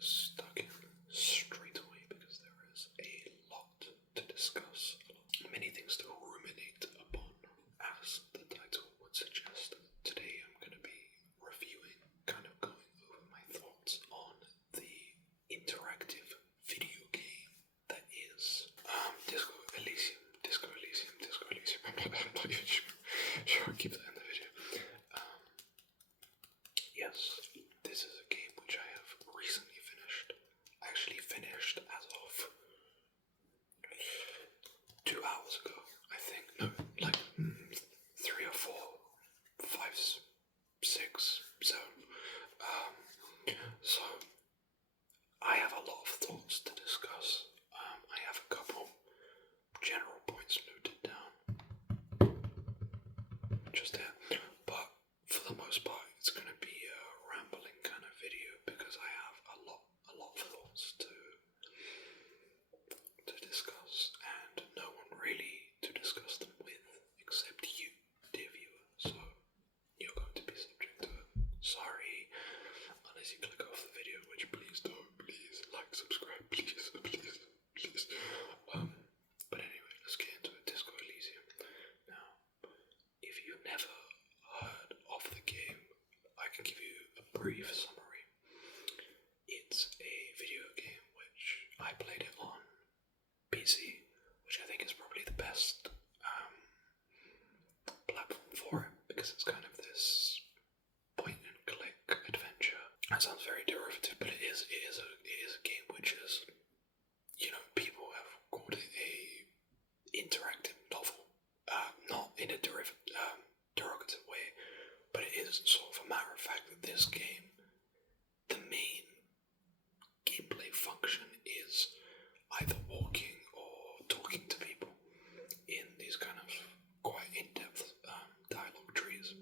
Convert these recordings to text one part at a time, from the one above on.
stuck in straight away because there is a lot to discuss, many things to ruminate upon, as the title would suggest. Today I'm going to be reviewing, kind of going over my thoughts on the interactive video game that is Elysium. I'm not even sure I'll keep that in the video. Yes, this is a game which I have recently finished. Actually finished as of 2 hours ago, I think. No, like 3 or 4, 5, 6, 7. So I have a lot of thoughts to discuss. I have a couple general points noted down. Just there. But for the most part, it's going to be a rambling kind of video because I have a lot of thoughts to discuss, and no one really to discuss them with except you, dear viewer. So you're going to be subject to it. Sorry, unless you click off the video, which please don't. Please like, subscribe, please. But anyway, let's get into it. Disco Elysium. Now, if you've never heard of the game, I can give you a brief summary. It's a video game which I played it on PC, which I think is probably the best platform for it, because it's kind of this point and click adventure. That sounds very derivative, but it is a game which is, people have called it a interactive novel, not in a derogative way, but it is sort of a matter of fact that this game, the main gameplay function is either walking or talking to people in these kind of quite in-depth dialogue trees.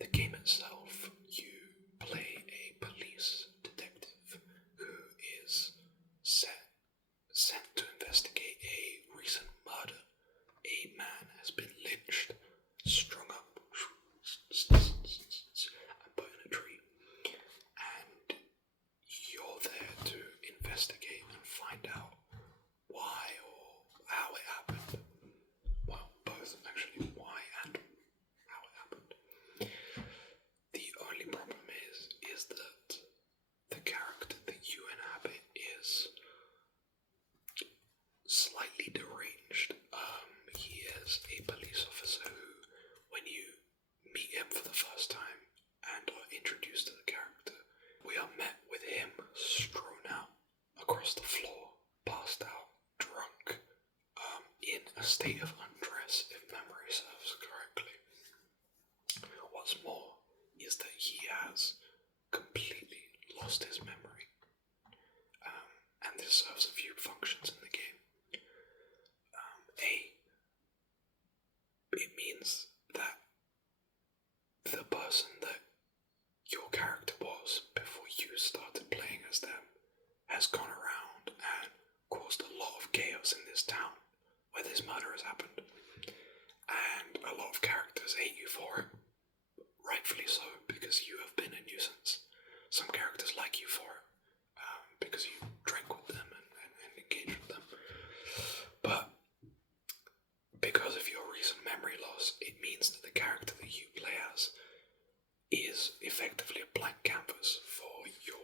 The game itself, you play a police detective who is sent to investigate a recent murder. A man has been lynched, strung up, and put in a tree. And you're there to investigate and find out why or how it happened. Well, both actually, why and how it happened. The only problem is that the character that you inhabit is slightly deranged. He is a police officer who, when you meet him for the first time and are introduced to the character, we are met with him strewn out across the floor, passed out, drunk, in a state of undress, if memory serves correctly. What's more is that he has completely lost his memory, and this serves a few functions in the game. It means that the person that your character was before you started playing as them has gone around and caused a lot of chaos in this town where this murder has happened, and a lot of characters hate you for it, rightfully so, because you have been a nuisance. Some characters like you for it, because you drank with them and engaged with them, but because of your recent memory loss, it means that the character that you play as is effectively a blank canvas for your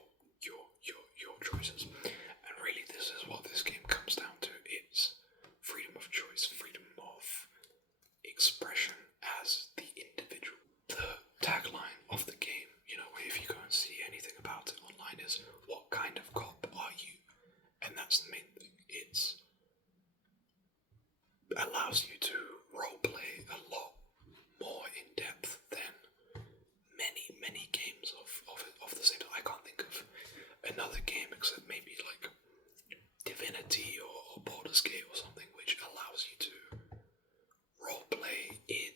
choices. And really, this is what this game comes down to. It's freedom of choice, freedom of expression as the individual. The tagline of the game, if you go and see anything about it online, is what kind of cop are you? And that's the main thing. It allows you to roleplay a lot more in depth than many games of the same time. I can't think of another game except maybe like Divinity or Baldur's Gate or something which allows you to roleplay in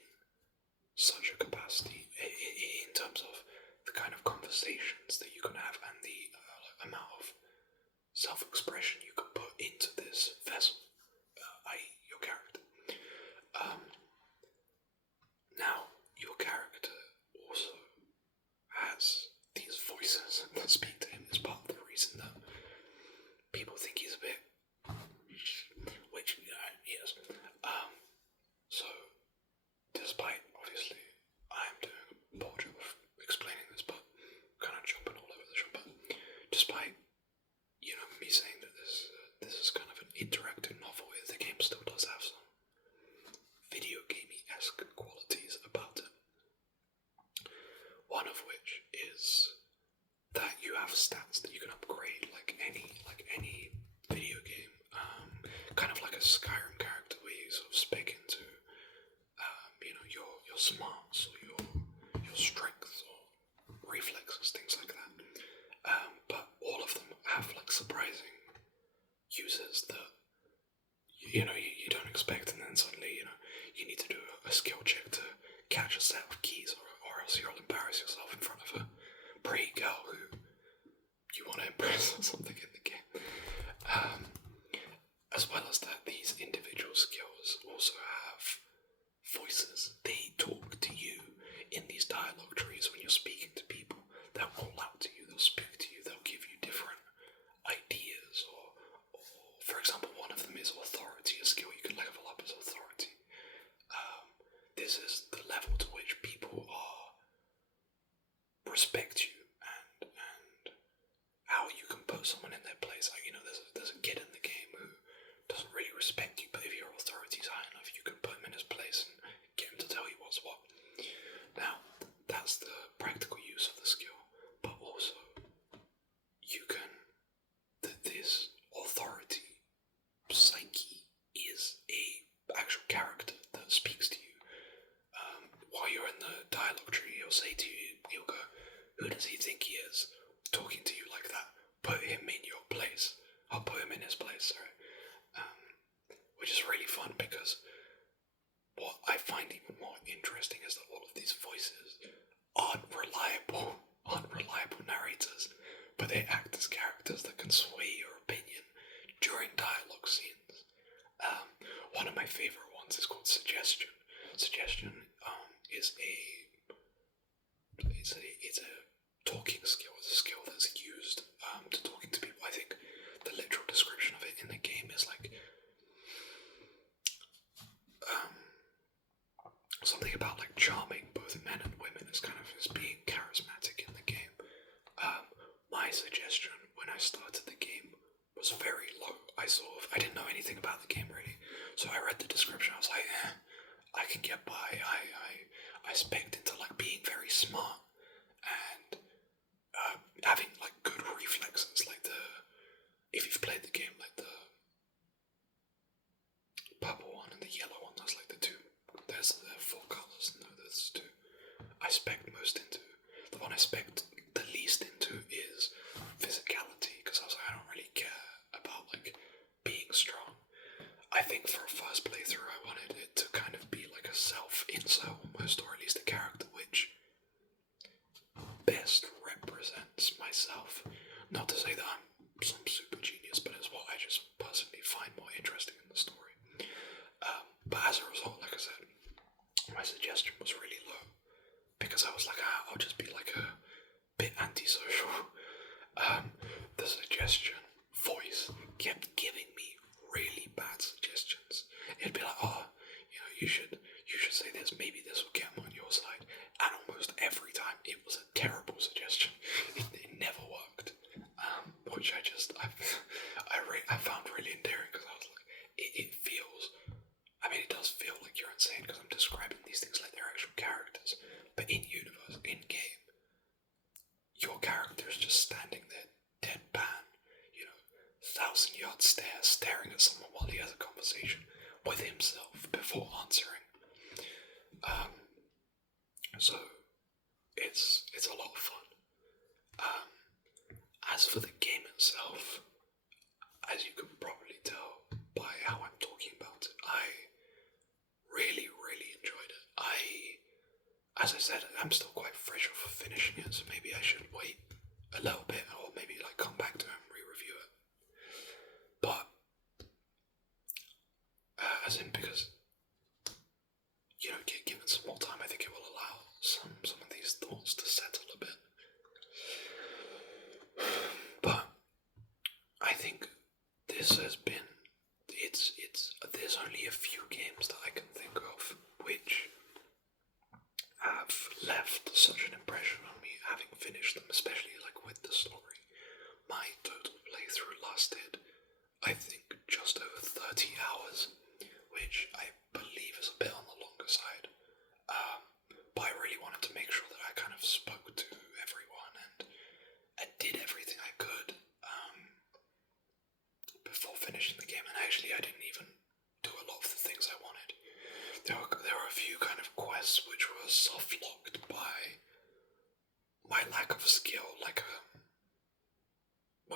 such a capacity in terms of the kind of conversations that you can have and the amount of self-expression you can put into this vessel, i.e. your character. Now, your character also has these voices that speak to him as part despite me saying that this is kind of an interactive novel, the game still does have some video gamey-esque qualities about it. One of which is that you have stats that you can upgrade like any video game, kind of like a Skyrim character where you sort of spec into your smarts or your strengths or reflexes, things like that. But all of them have like surprising uses that you don't expect, and then suddenly you need to do a skill check to catch a set of keys, or else you'll embarrass yourself in front of a pretty girl who you want to impress or something in the game. As well as that, these individual skills also have voices. They talk to you in these dialogue trees when you're speaking to people. They'll call out to you, they'll speak to you, they'll give you different ideas, or for example, one of them is authority, a skill you can level up as authority. This is the level to which people respect you, and how you can put someone in their place. Like, there's a kid in the game who doesn't really respect you, but if your authority is high enough, you can put him in his place and get him to tell you what's what. Now, that's the practical use of the skill, but also you can, this authority psyche is a actual character that speaks to you. While you're in the dialogue tree, he'll say to you, he'll go, "Who does he think he is, talking to you like that? Put him in your place." I'll put him in his place, sorry. Which is really fun, because what I find even more interesting is that all of these voices aren't reliable narrators, but they act as characters that can sway your opinion during dialogue scenes. One of my favourite ones is called Suggestion. Suggestion is it's a talking skill. It's a skill that's used to talking to people. I think the literal description of it in the game is like something about like charming both men and women as kind of as being charismatic in the game. My suggestion when I started the game was very low. I didn't know anything about the game really, so I read the description. I was like, I can get by. I spec'd into like being very smart and having like good reflexes, like if you've played the game, like the purple one and the yellow one, there's like the two. There's 4 colours. No, there's 2. I spec'd most into. The one I spec'd the least into is physicality, because I was like, I don't really care about like being strong. I think for a first playthrough, I wanted it to kind of be like a self-insert almost, or at least a character which best represents myself. Not to say that I'm some super genius, but it's what I just personally find more interesting in the story. But as a result, like I said, my suggestion was really low, because I was like, I'll just be like a bit antisocial. The suggestion voice kept giving me really bad suggestions. It'd be like, you should say this, maybe this will get him on your side. And almost every time it was a terrible suggestion. It never worked. Which I found really endearing, because I was like, it feels, it does feel like you're insane, because I'm describing these things like they're actual characters. But in universe, in game, your character is just standing there, deadpan, 1,000-yard stare, staring at someone while he has a conversation with himself before answering. So it's a lot of fun. As for the game itself, as you can probably tell by how I'm talking about it, I really, really enjoyed it. As I said, I'm still quite fresh off of finishing it, so maybe I should wait a little bit, or maybe like come back to it and re-review it. But as in, because given some more time, I think it will allow some of these thoughts to settle a bit. But I think this has been, there's only a few games that I can think of which have left such an impression on me, having finished them, especially like with the story.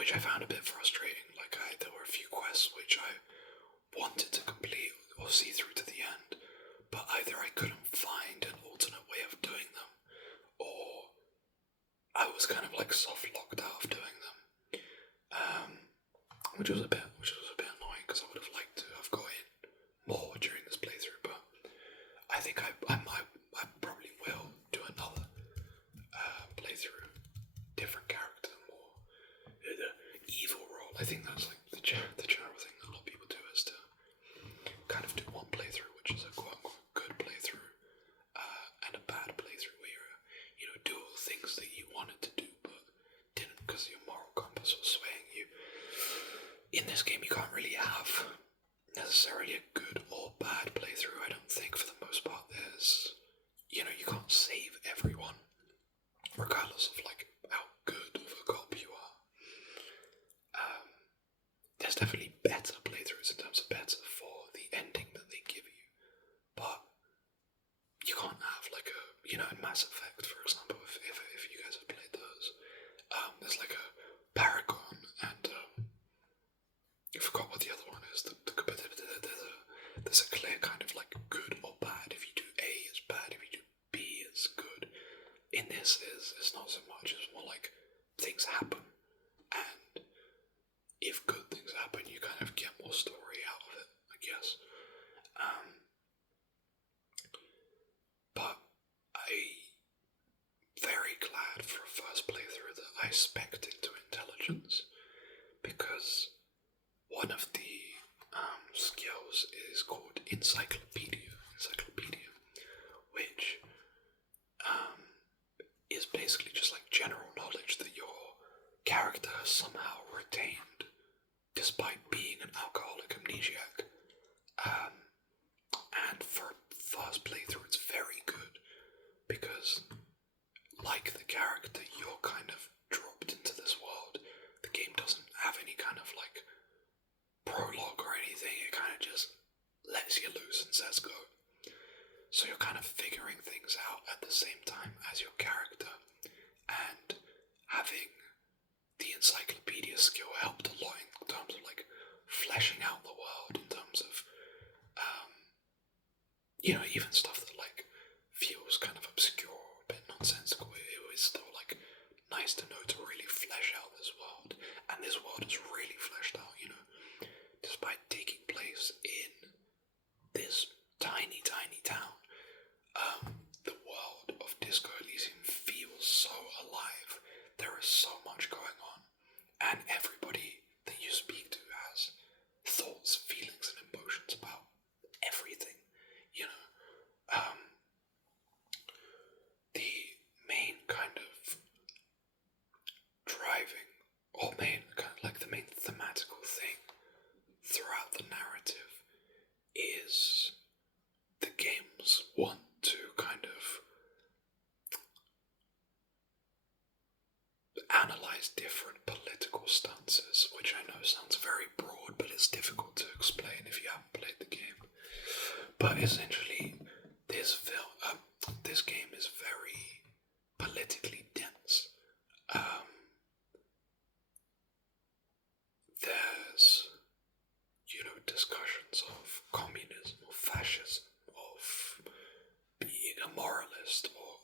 which I found a bit frustrating. Like, there were a few quests which I wanted to complete or see through to the end, but either I couldn't find an alternate way of doing them, or I was kind of like soft locked out of doing them, which was a bit annoying because I would have liked to have got in more during this playthrough. But I think I probably will do another playthrough, different character, more the evil role. I think that's like the general thing that a lot of people do, is to kind of do one playthrough, which is a quote-unquote good playthrough, and a bad playthrough where you do all the things that you wanted to do but didn't because your moral compass was swaying you. In this game, you can't really have necessarily a good or bad playthrough. I don't think, for the most part. There's, you can't save everyone, regardless of like how good of a cop you are. There's definitely better playthroughs in terms of better for the ending that they give you, but you can't have like a Mass Effect, for example. If you guys have played those, there's like a Paragon and I forgot what the other one is. There's a clear kind of like good or bad. If you do A, it's bad. If you do B, it's good. In this, it's not so much. It's more like things happen, and if good things happen, you kind of get more story out of it, I guess. But I'm very glad for a first playthrough that I spec'd into intelligence, because one of the skills is called encyclopedia, which is basically just like general knowledge that your character has somehow retained despite being an alcoholic amnesiac. And for first playthrough, it's very good because, like the character, you're kind of dropped into this world. The game doesn't have any kind of like prologue or anything. It kind of just lets you loose and says go. So you're kind of figuring things out at the same time as your character, and having the encyclopedia skill helped a lot in terms of like fleshing out the world, in terms of even stuff that like feels kind of obscure or a bit nonsensical. It was still like nice to know to really flesh out this world, and this world is really fleshed out, despite taking place in this tiny town. The world of Disco Elysium feels so alive. There is so much going on, and everybody that you speak to has thoughts, feelings, and emotions about everything. The main kind of driving, or the main thematical thing throughout the narrative is the games want to kind of analyze different political stances, which I know sounds very broad, but it's difficult to explain if you haven't played the game. But essentially, this game is very politically dense. There's, discussions of communism or fascism, of being a moralist, or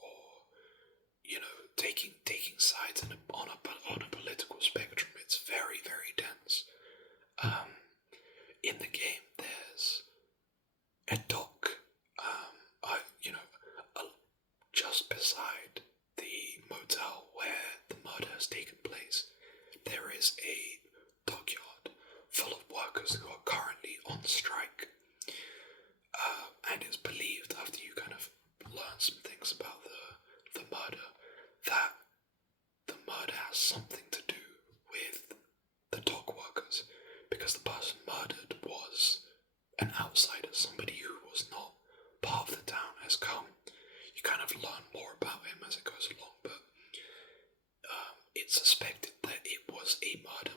taking sides on a political spectrum. It's very, very dense. In the game, there's a dock, just beside the motel where the murder has taken place. There is a dockyard full of workers who are currently on strike, and it's believed, after you kind of learn some things about the murder, that the murder has something to do with the dock workers, because the person murdered was an outsider, somebody who was not part of the town, has come. You kind of learn more about him as it goes along, but it's suspected that it was a murder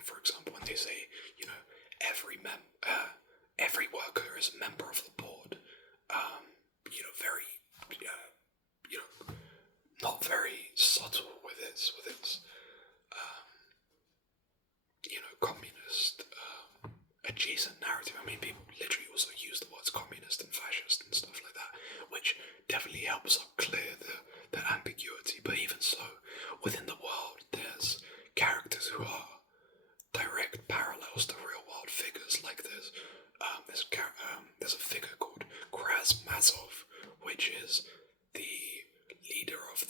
thing, for example, when they say, every worker is a member of the board. Very, not very subtle with its communist adjacent narrative. I mean, people literally also use the words communist and fascist and stuff like that, which definitely helps up clear the ambiguity. But even so, within the world, there's characters who are direct parallels to real world figures. Like there's a figure called Mazov, which is the leader of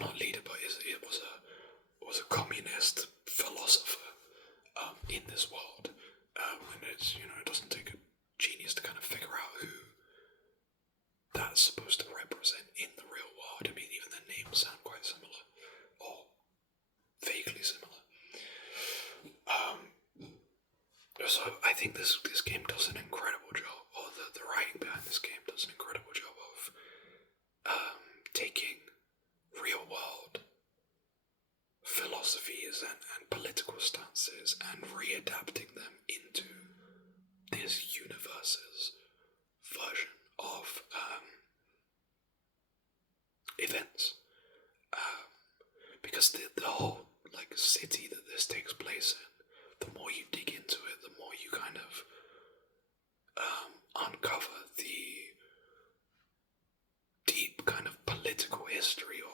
not leader, but it was a communist philosopher in this world. And it doesn't take a genius to kind of figure out who that's supposed to represent in the real world. I mean, even their names sound quite similar, or vaguely similar. So I think this game does an incredible job, or the writing behind this game does an incredible job of taking real world philosophies and political stances and readapting them into this universe's version of events. Because the whole city that this takes place in, the more you dig into it, the more you kind of uncover the deep kind of political history or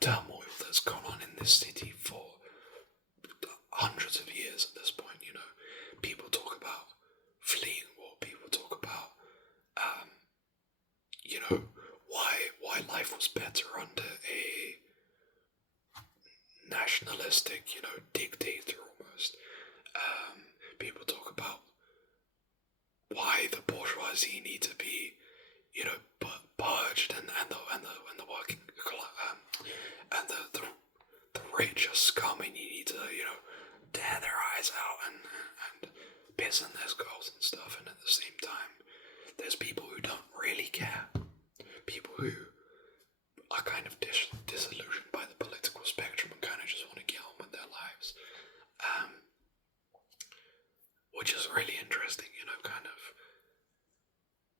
turmoil that's gone on in this city for hundreds of years at this point. People talk about fleeing war, people talk about why life was better under a nationalistic, dictator almost. People talk about why the bourgeoisie need to be, purged, and the working and the rich are scum, and you need to, tear their eyes out and piss in their skulls and stuff. And at the same time, there's people who don't really care. People who are kind of disillusioned by the political spectrum and kind of just want to get on with their lives. Which is really interesting, kind of.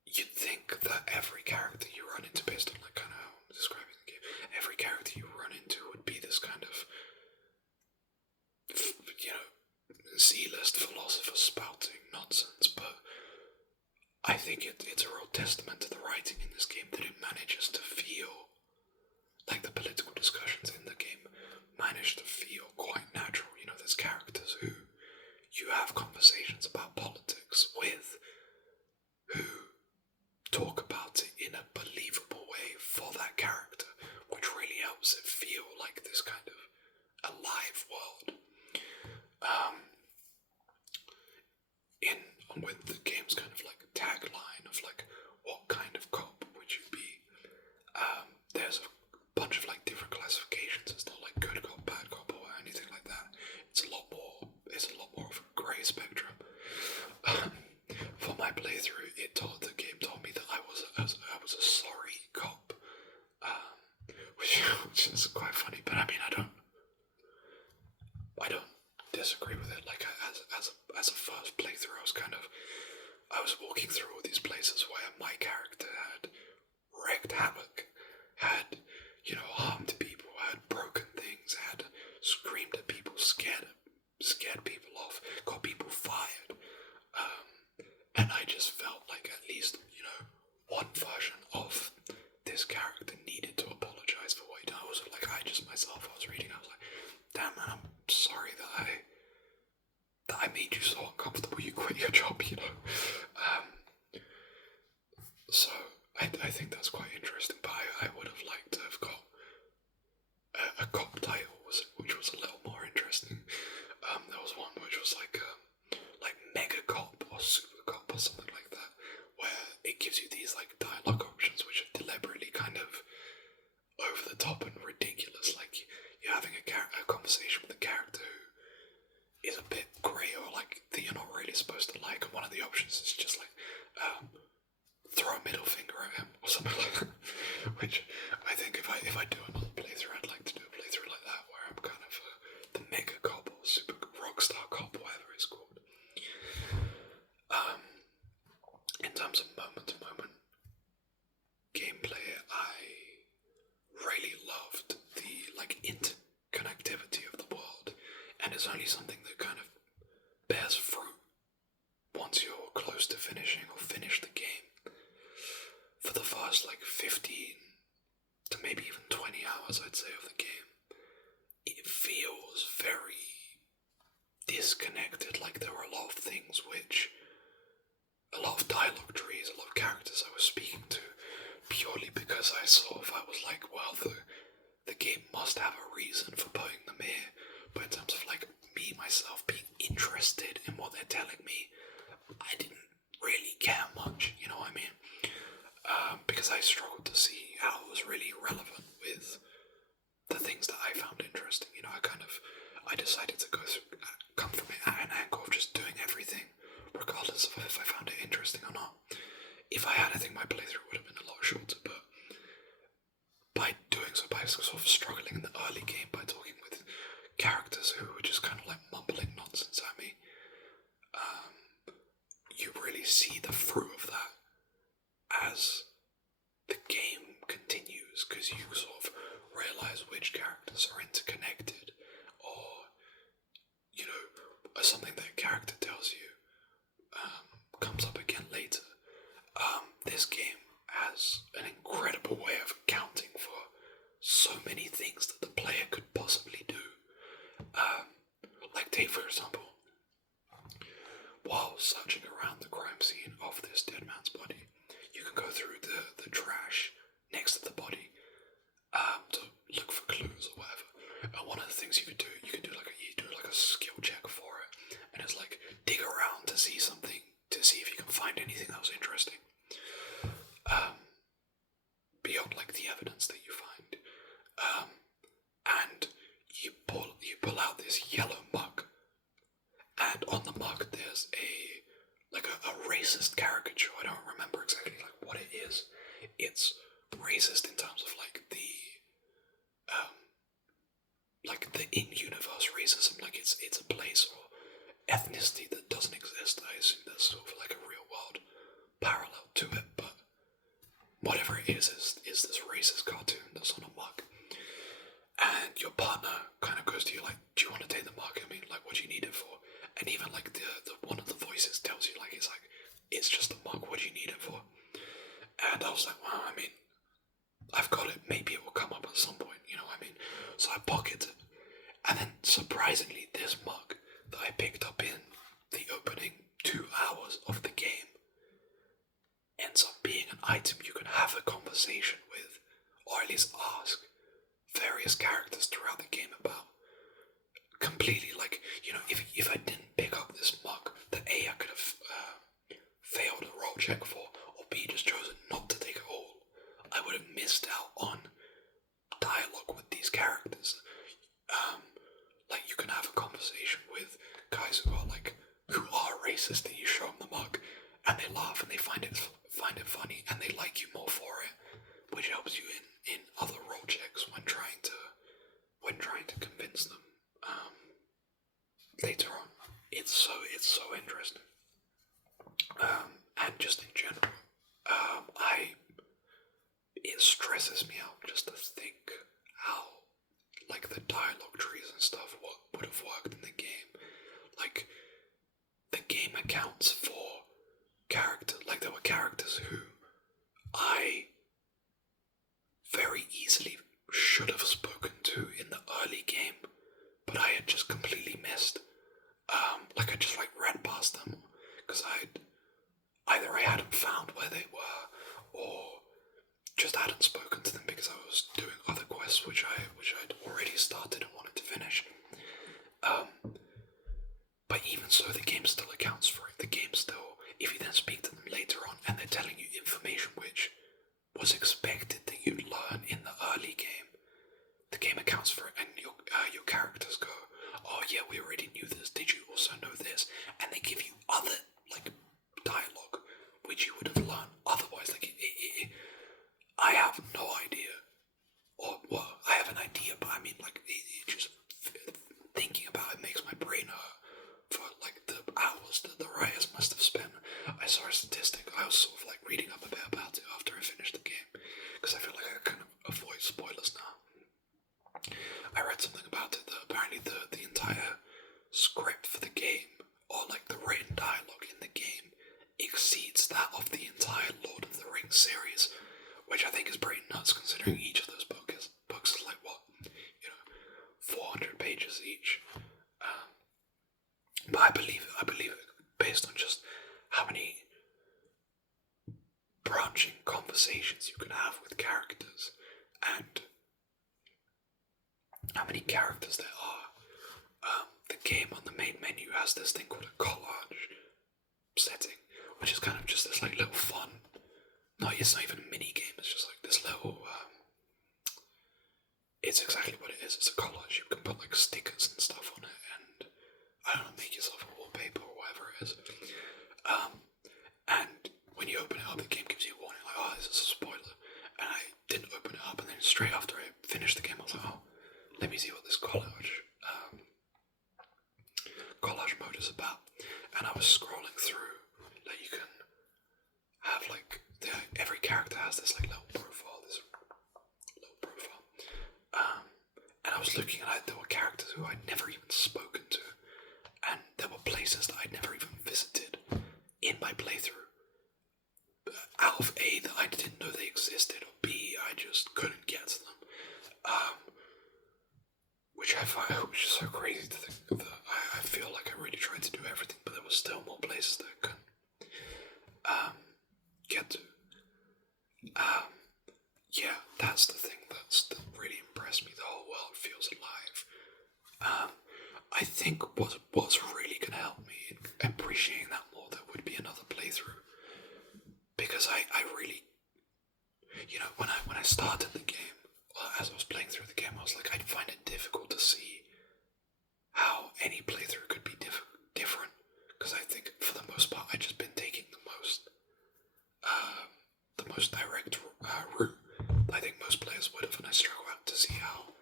You'd think that every character you run into, based on kind of how I'm describing the game, every character you run into would be this kind of, C-list philosopher spouting nonsense, but I think it's a real testament to the writing in this game that it manages to feel like the political discussions in the game manage to feel quite natural. There's characters who you have conversations about politics with, who talk about it in a believable way for that character, which really helps it feel like this kind of alive world. With the game's kind of tagline of what kind of cop would you be? There's a bunch of different classifications. It's not good cop, bad cop, or anything like that. It's a lot more of a grey spectrum. For my playthrough, the game told me that I was a sorry cop, which is quite funny. But I mean, I don't disagree with it. As a first playthrough, I was walking through all these places where my character had wreaked havoc, had harmed people, had broken things, had screamed at people, scared people off, got people fired. And I just felt like at least, one version of this character needed to apologize for what he done. I was I was reading, I was like, damn man, I'm sorry that I made you so uncomfortable you quit your job, So, I think that's quite interesting, but I would have liked to have got a cop title, which was a little more interesting. There was one which was like Mega Cop or Super Cop or something like that, where it gives you these dialogue options which are deliberately kind of over the top and ridiculous. You're having a conversation with a character who is a bit grey, or that you're not really supposed to like, and one of the options is just throw a middle finger at him or something like that. Which I think if I do another playthrough, I'd like to do a playthrough like that, where I'm kind of is only something that kind of bears fruit once you're close to finishing or finish the game. For the first 15 to maybe even 20 hours, I'd say, of the game, it feels very disconnected. Like there were a lot of things a lot of dialogue trees, a lot of characters I was speaking to, purely because I was like, well, the game must have a reason for putting them here. But in terms of me, myself, being interested in what they're telling me, I didn't really care much, you know what I mean? Because I struggled to see how it was really relevant with the things that I found interesting. You know, I decided to come from it at an angle of just doing everything, regardless of if I found it interesting or not. If I had, I think my playthrough would have been a lot shorter, but by doing so, by sort of struggling in the early game, by talking with characters who were just kind of mumbling nonsense at me, you really see the fruit of that as the game continues, because you sort of realise which characters are interconnected, or, you know, something that a character tells you comes up again later. This game has an incredible way of accounting for so many things that the player could possibly do. Take, for example, while searching around the crime scene of this dead man's body, you can go through the trash next to the body to look for clues or whatever. And one of the things you could do a skill check for it, and it's dig around to see something, to see if you can find anything that was interesting. Beyond the evidence that you find, and you pull out this yellow mug, and on the mug there's a racist caricature. I don't remember exactly what it is. It's racist in terms of the in-universe racism, it's a place or ethnicity that doesn't exist. I assume there's sort of a real world parallel to it, but whatever it is this racist cartoon that's on a mug. And your partner kind of goes to you do you want to take the mug? I mean, what do you need it for? And even the one of the voices tells you it's just a mug, what do you need it for? And I was like, well, I mean, I've got it, maybe it will come up at some point, you know what I mean? So I pocket it, and then surprisingly this mug that I picked up in the opening 2 hours of the game ends up being an item you can have a conversation with, or at least ask various characters throughout the game about. Completely, if I didn't pick up this mug, that A, I could have failed a roll check for, or B, just chosen not to take it all, I would have missed out on dialogue with these characters. You can have a conversation with guys who are racist, and you show them the mug, and they laugh and they find it funny, and they like you more for it, which helps you in other role checks when trying to convince them later on. It's so interesting, and just in general, it stresses me out just to think how the dialogue trees and stuff what would have worked in the game. The game accounts for character. There were characters who I very easily should have spoken to in the early game, but I had just completely missed. I just ran past them, because either I hadn't found where they were, or just hadn't spoken to them because I was doing other quests which I'd already started and wanted to finish. But even so, the game still accounts for it. The game still, if you then speak to them later on and they're telling you information which was expected that you'd learn in the early game, the game accounts for it, and your characters go, oh yeah, we already knew this, did you also know this? And they give you other dialogue which you would have learned otherwise. I have no idea, or well, I have an idea, but I mean it just thinking about it makes my brain hurt for the hours that the writers must have spent. I saw a statistic. I was sort of reading up a bit about it after I finished the game, because I feel like I can avoid spoilers now. I read something about it that apparently the entire that of the entire Lord of the Rings series, which I think is pretty nuts considering each of those books is like what, 400 pages each. But I believe it based on just how many branching conversations you can have with characters and how many characters there are. The game on the main menu has this thing called a collage setting, which is kind of just this like little fun. No, it's not even a mini game. It's just like this little. It's exactly what it is. It's a collage. You can put like stickers and stuff on it, and I don't know, make yourself a wallpaper or whatever it is. And when you open it up, the game gives you a warning like, "Oh, this is a spoiler." And I didn't open it up, and then straight after I finished the game, I was like, "Oh, let me see what this collage mode is about." And I was scrolling through, like you can have like every character has this like little profile, and I was looking and there were characters who I'd never even spoken to, and there were places that I'd never even visited in my playthrough. Out of A, that I didn't know they existed, or B, I just couldn't get to them. Which I find which is so crazy to think that I feel like I really tried to do everything, but there were still more places that I couldn't get to. Yeah, that's the thing that really impressed me. The whole world feels alive. I think what's really going to help me in appreciating that more, there would be another playthrough, because I really, when I started the game, as I was playing through the game, I was like, I'd find it difficult to see how any playthrough could be different, because I think for the most part I'd just been taking the most direct route I think most players would have, and I struggle out to see how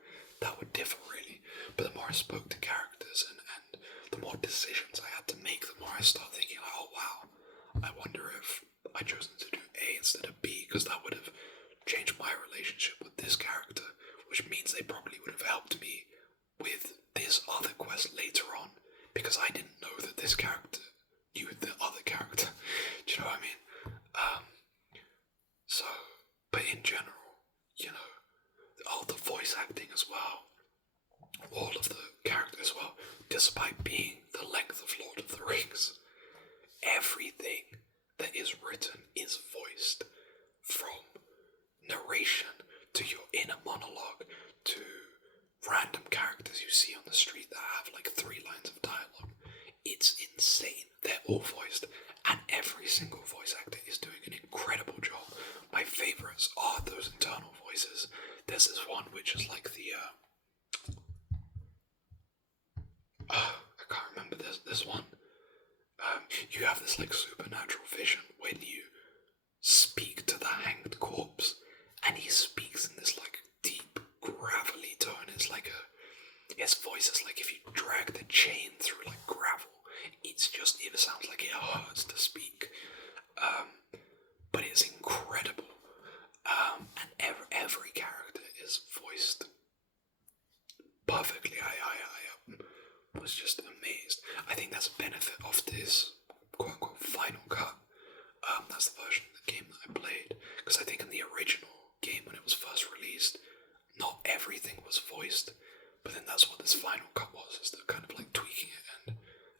that would differ really. But the more I spoke to characters and the more decisions I had to make, the more I start thinking like, oh wow, I wonder if I'd chosen to do A instead of B, because that would have changed my relationship with this character, which means they probably would have helped me with this other quest later on, because I didn't know that this character knew the other character. Do you know what I mean? But in general, all the voice acting as well, all of the characters as well, despite being the length of Lord of the Rings, everything that is written is voiced, from narration to your inner monologue to random characters you see on the street that have like 3 lines of dialogue. It's insane. They're all voiced, and every single voice actor is doing an incredible job. My favourites are those internal voices. There's this one which is like the I can't remember. There's one. You have this like supernatural vision when you speak to the hanged corpse, and he speaks in this like deep, gravelly tone. It's like his voice is like if you drag the chain through like gravel. It sounds like it hurts to speak. But it's incredible. And every character is voiced perfectly. I was just amazed. I think that's a benefit of this quote-unquote final cut. That's the version of the game that I played. Because I think in the original game, when it was first released, not everything was voiced. But then that's what this final cut was, is they're kind of like tweaking it and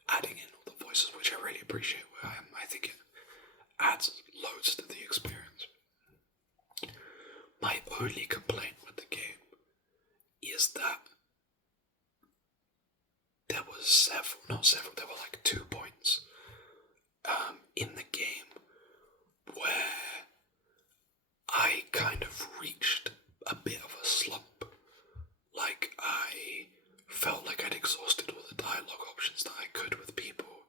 adding in all the voices, which I really appreciate. I think it adds loads to the experience. My only complaint with the game is that there were like 2 points in the game where I kind of reached a bit of a slump. Like, I felt like I'd exhausted all the dialogue options that I could with people,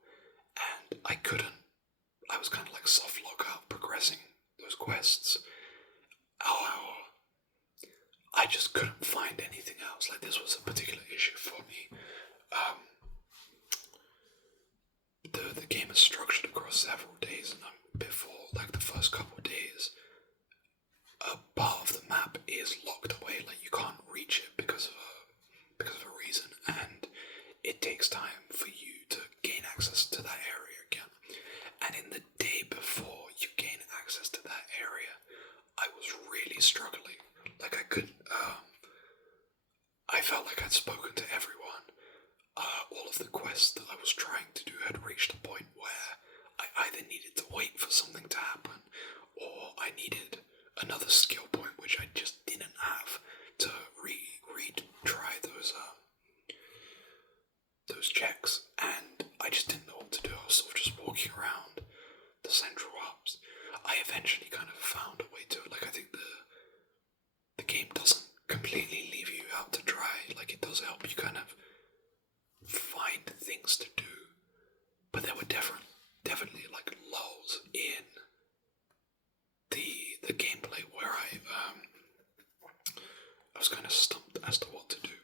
and I was kind of like soft log out progressing those quests. I just couldn't find anything else. Like, this was a particular issue for me. The game is structured across several days, and before, like, the first couple of days, a part of the map is locked away. Like, you can't reach it because of a reason, and it takes time for you to gain access to that area again. And in the day before, all of the quests that I was trying to do had reached a point where I either needed to wait for something to happen, or I needed another skill point which I just didn't have to retry those checks, and I just didn't know what to do. I was sort of just walking around the central hubs. I eventually kind of found a way to it. Like, I think the game doesn't completely leave you out to dry. Like, it does help you kind of find things to do. But there were definitely like lulls in the gameplay where I was kind of stumped as to what to do.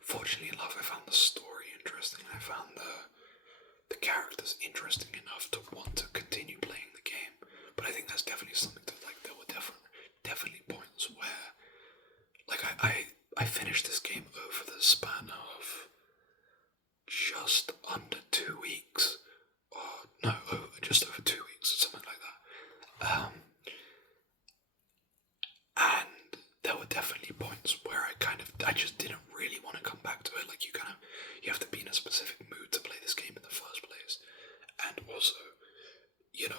Fortunately enough, I found the story interesting. I found the characters interesting enough to want to continue playing the game. But I think that's definitely something that, like, there were definitely points where, like, I finished this game over the span of just under 2 weeks. Or, no, just over 2 weeks, something like that. And there were definitely points where I just didn't really want to come back to it. Like, you have to be in a specific mood to play this game in the first place. And also,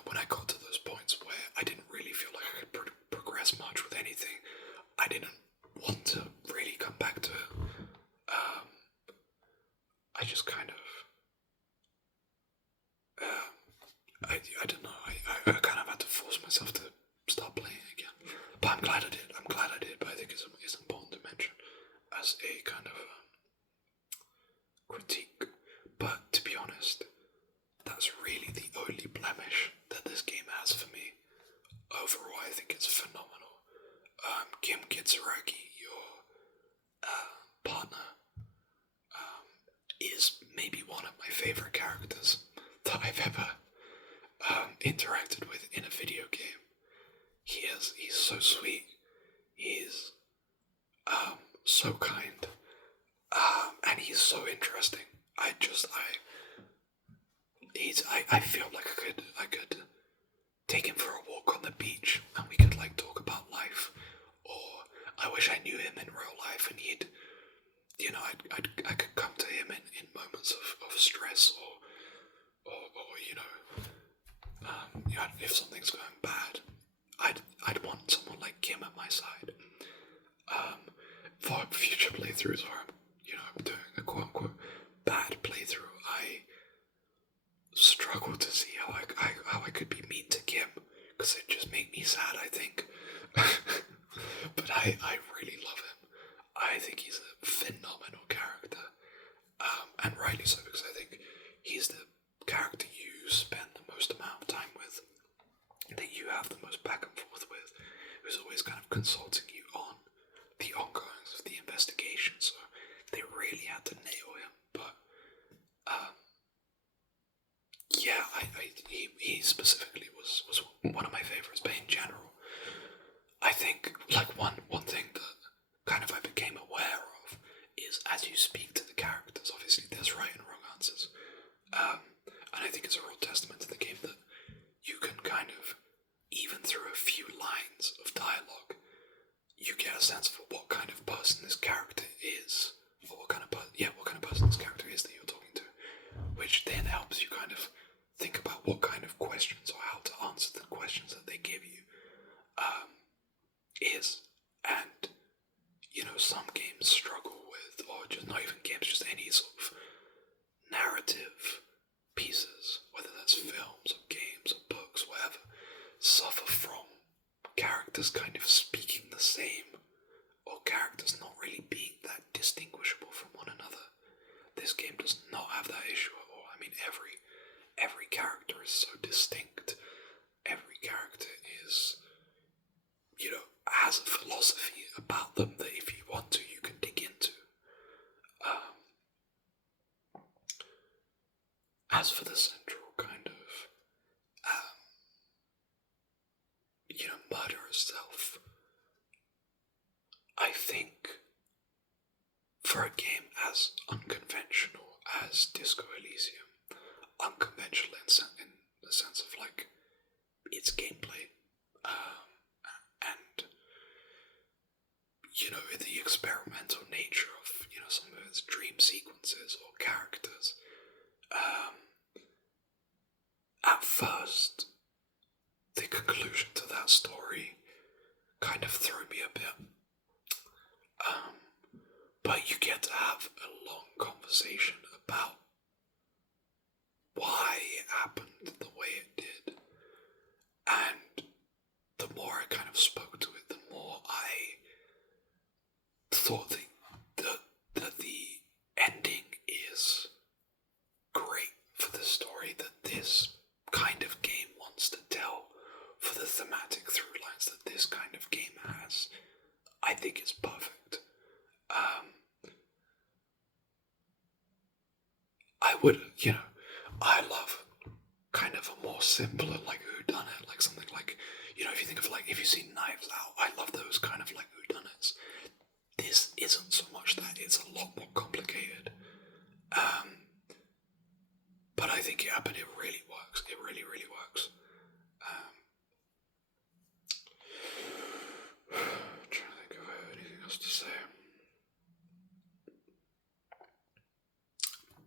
when I got to those points where I didn't really feel like I could progress much with anything, I didn't want to really come back to it. I just kind of, I don't know, I kind of had to force myself to start playing again. But I'm glad I did, but I think it's important to mention as a kind of critique. But to be honest, that's really the only blemish that this game has for me. Overall, I think it's phenomenal. Kim Kitsuragi, your partner, is maybe one of my favourite characters that I've ever interacted with in a video game. He's so sweet. He's so kind. And he's so interesting. I feel like I could take him for a walk on the beach and we could like talk about life. Or I wish I knew him in real life and he'd, I could come to him in moments of stress or if something's going bad. I'd want someone like Kim at my side. For future playthroughs where I'm doing a quote unquote bad playthrough, I struggle to see how I could be mean to Kim, because it just make me sad, I think. But I really love him. I think he's a phenomenal character, and rightly so, because I think he's the character you spend the most amount of time with, that you have the most back and forth with, who's always kind of consulting you on the ongoings of the investigation. So they really had to nail him. But yeah, he specifically was one of my favorites. But in general, I think like one thing that kind of I became aware of is, as you speak to the characters, obviously there's right and wrong answers, and I think it's a real testament to the game that you can kind of, even through a few lines of dialogue, you get a sense for what kind of person this character is, or what kind of person this character is that you're talking to, which then helps you kind of think about what kind of questions or how to answer the questions that they give you is. And some games struggle with, or just not even games, just any sort of narrative pieces, whether that's films or games or books, whatever, suffer from characters kind of speaking the same, or characters not really being that distinguishable from one another. This game does not have that issue at all. I mean, every character is so distinct. Every character is, has a philosophy about them that if you want to, you can dig into. As for the central kind of, murder itself, I think for a game as unconventional as Disco Elysium, unconventional in the sense of like its gameplay, and the experimental nature of some of its dream sequences or characters, first, the conclusion to that story kind of threw me a bit. But you get to have a long conversation about why it happened the way it did. And the more I kind of spoke to it, the more I thought that the ending is great for the story that this kind of game wants to tell, for the thematic through lines that this kind of game has. I think it's perfect. I would, I love kind of a more simpler, like, whodunit, like something like, if you think of, like, if you've seen Knives Out, I love those kind of, like, whodunits. This isn't so much that, it's a lot more complicated. But I think, but it really works. It really, really works. I'm trying to think if I have anything else to say.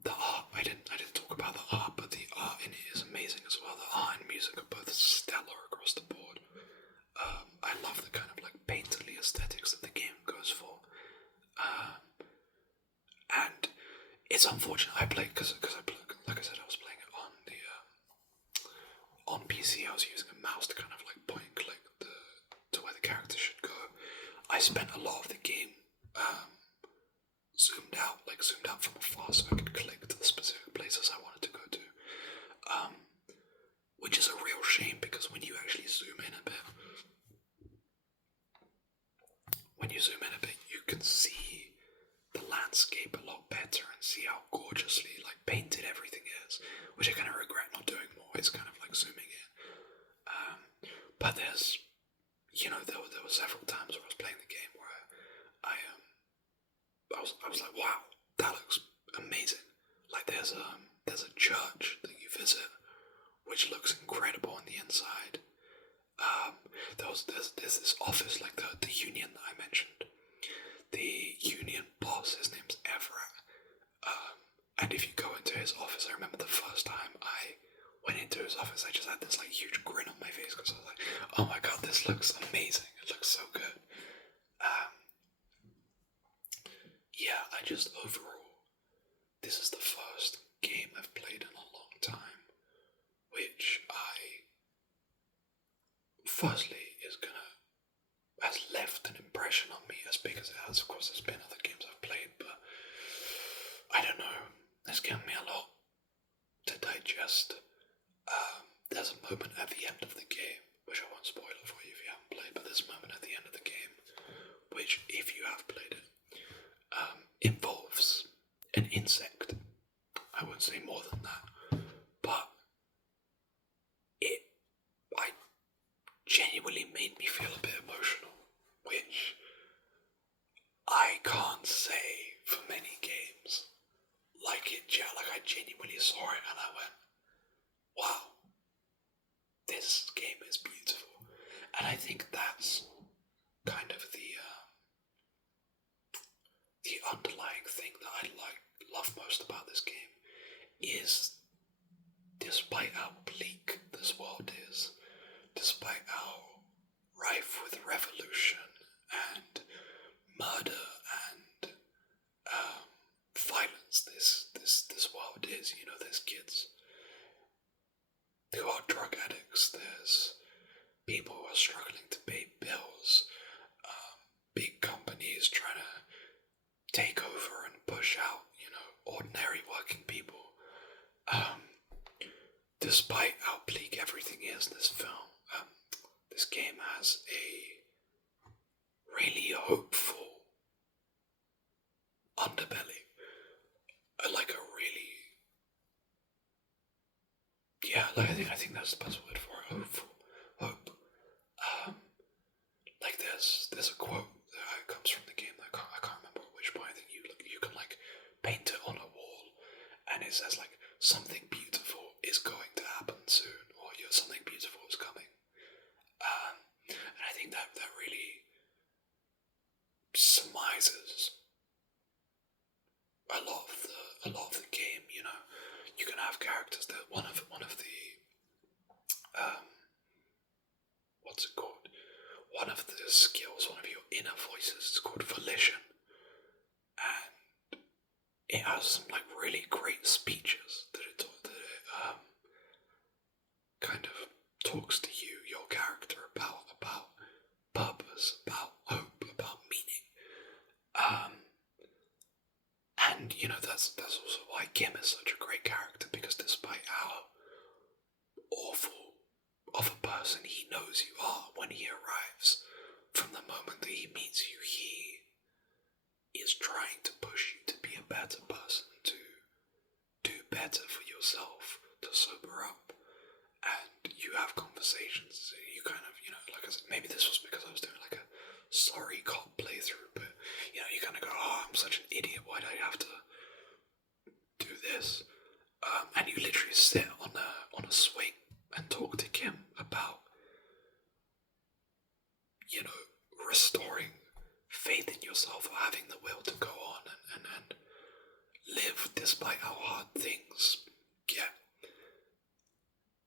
The art, I didn't talk about the art, but the art in it is amazing as well. The art and music are both stellar across the board. I love the kind of like painterly aesthetics that the game goes for. And it's unfortunate I played because like I said, I was playing it on the on PC. I was using a mouse to kind of like point and click to where the character should go. I spent a lot of the game zoomed out from afar so I could click to the specific places I wanted to go to. Which is a real shame because when you actually zoom in a bit, you can see the landscape a lot better and see how gorgeously like painted everything is, which I kind of regret not doing more. It's kind of like zooming in. But there's, there were several times where I was playing the game where I was like, wow, that looks amazing. Like there's a church that you visit, which looks incredible on the inside. There's this office, like the union that I mentioned. The union boss, his name's Everett. And if you go into his office, I remember the first time I went into his office, I just had this like huge grin on my face because I was like, oh my god, this looks amazing. It looks so good. Yeah, I just overall, this is the first game I've played in a long time, which firstly has left an impression on me as big as it has. Of course, there's been other games I've played, but I don't know, it's given me a lot to digest. There's a moment at the end of the game, which I won't spoil it for you if you haven't played, but there's a moment at the end of the game, which, if you have played it, involves an insect. I won't say more than that, but I genuinely made me feel a bit emotional, which I can't say for many games. Like I genuinely saw it and I went, wow, this game is beautiful. And I think that's kind of the underlying thing that I love most about this game is, despite how bleak this world is, despite how rife with revolution and murder and violence this world is, there's kids who are drug addicts, there's people who are struggling to pay bills, big companies trying to take over and push out, ordinary working people. Despite how bleak everything is in this film, this game has a really hopeful underbelly. I think that's the best word for it. Hopeful. Hope. There's a quote that comes from the game. I can't remember at which point. I think you can like paint it on a wall, and it says like something beautiful is going to happen soon, or something beautiful is coming. And I think that really surmises a lot of the game. You can have characters that one of the that's also why Kim is such a great character, because despite how awful of a person he knows you are when he arrives, from the moment that he meets you, he is trying to push you to be a better person, to do better for yourself, to sober up. And you have conversations, you kind of, like I said, maybe this was because I was doing like a sorry cop playthrough, but you kind of go, oh, I'm such an idiot, why do I have to do this? And you literally sit on a swing and talk to Kim about, restoring faith in yourself, or having the will to go on and live despite how hard things get.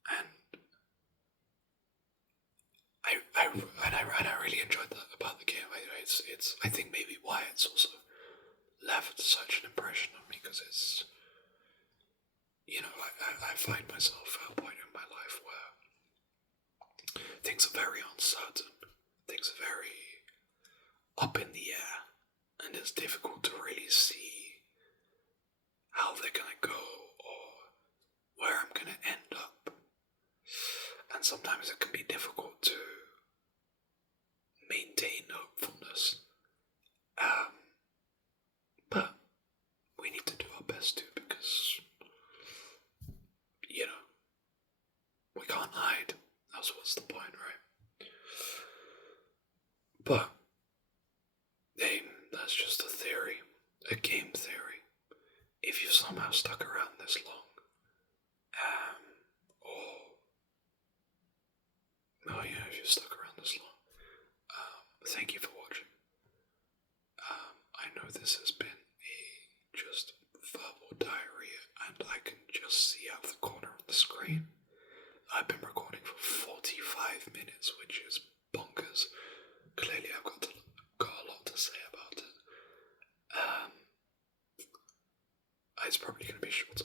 And I really enjoyed that about the game. It's I think maybe why it's also left such an impression on me, because it's, I find myself at a point in my life where things are very uncertain, things are very up in the air, and it's difficult to really see how they're gonna go or where I'm gonna end up. And sometimes it can be difficult to maintain hopefulness. But we need to do our best too, because, we can't hide. That's what's the point, right? But, that's just a theory, a game theory. If you've somehow stuck around this long, if you've stuck around this long, thank you for watching. I know this has been a just verbal diarrhea, and I can just see out the corner of the screen. I've been recording for 45 minutes, which is bonkers. Clearly I've got a lot to say about it. It's probably going to be shorter